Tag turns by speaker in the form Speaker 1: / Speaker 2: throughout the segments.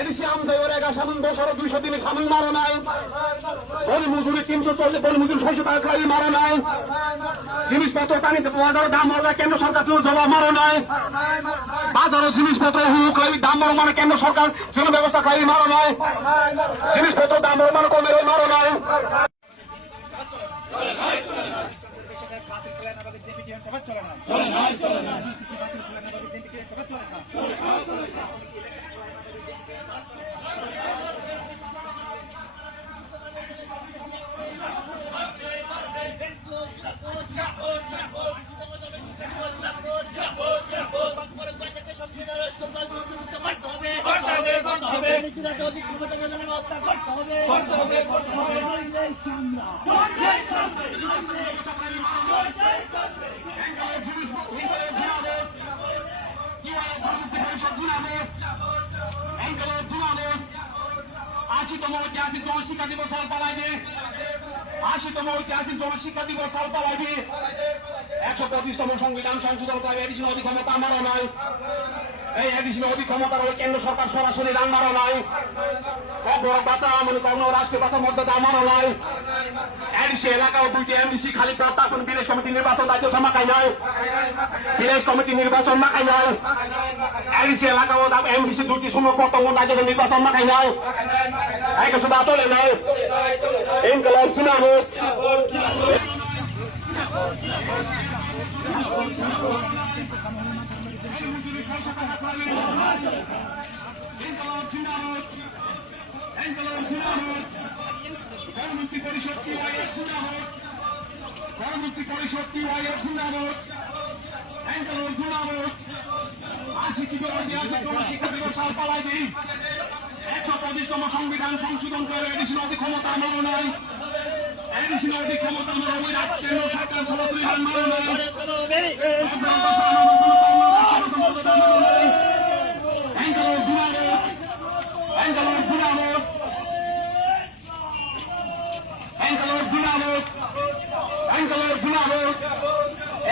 Speaker 1: ADC ওরা একা সামন বছর দুইশো দিনে সামন মারো নাই মজুরি তিনশো চল্লিশ বলি মজুরি ছয়শো টাকা খাই মারা নাই। জিনিসপত্র পানিতে বাজার দাম মারা কেন্দ্র সরকার জন্য জবাব মারা নাই। বাজারে জিনিসপত্র হুক লাগি দাম মারা মানে কেন্দ্র সরকার জন্য ব্যবস্থা খাই মারা নাই। জিনিসপত্র দাম মারা মানে কমে মারা নাই। আশিতম তোমার শিক্ষা দিবস পালাইবে আশিতম ঐতিহাসিক জনশিক্ষা দিবস সাল পালাইবে একশো পঁচিশতম সংবিধান সংশোধন করে এডিশন অধিক ক্ষমতা আমারও নাই। এই এডিশন অধিক ক্ষমতার ওই কেন্দ্র সরকার সরাসরি মারো নাই। অপর বাচ্চা মনে কর্ম রাষ্ট্রীয় বাচ্চা মর্যাদা আমারও নাই। এডিসি এলাকা ও দুইটি এমডিসি খালি প্রত্যাপন বিলেজ কমিটি নির্বাচন দায়িত্ব মাখাই নয় বিলেজ কমিটি নির্বাচন মাখাই নয় এডিসি এলাকা ও এমডিসি দুইটি সময় প্রথম দায়িত্ব নির্বাচন মাখাই নয় এক শুধু চলে নয় ইনকলাব চুনামত কর্মমন্ত্রী পরিষদ কি ওয়াইয়ের চুনামত কর্মমন্ত্রী পরিষদ কি ওয়াইয়ের চুনামত এঙ্গেলর চুনামত আশি কি ঐতিহাসিক গণশিক্ষা দিবস সাল পালাই দিই একশো পঁচিশতম সংবিধান সংশোধন করে এডিশন অধিক ক্ষমতা আমারও অধিক ক্ষমতা আমার রাজ্য কেন্দ্র সরকার সরাসরি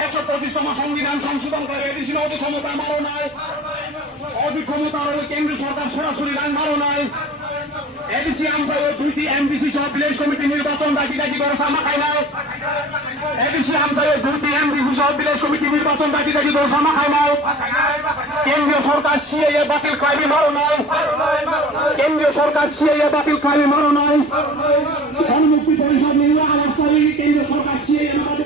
Speaker 1: একশো পঁচিশতম সংবিধান সংশোধন করে এডিশন অধিক ক্ষমতা মারো নাই অধিক ক্ষমতা কেন্দ্রীয় সরকার সরাসরি দান মারো নাই আমসায় ওই দুইটি এমডিসি সহ বিলেজ কমিটি নির্বাচন দাবি দাবি করে সামা খাই নাই। আমসায় ওই দুইটি এমডিসি সহ বিলেজ কমিটি নির্বাচন দাবি দাবি করে সামা খাই নাই। কেন্দ্রীয় সরকার সিএ বাতিল ক্রাইমে মারো নাই। কেন্দ্রীয় সরকার সিএ বাতিল ক্রাইমে মারো নাই। গণমুক্তি পরিষদ নির্বাচন কেন্দ্রীয় সরকার সিএ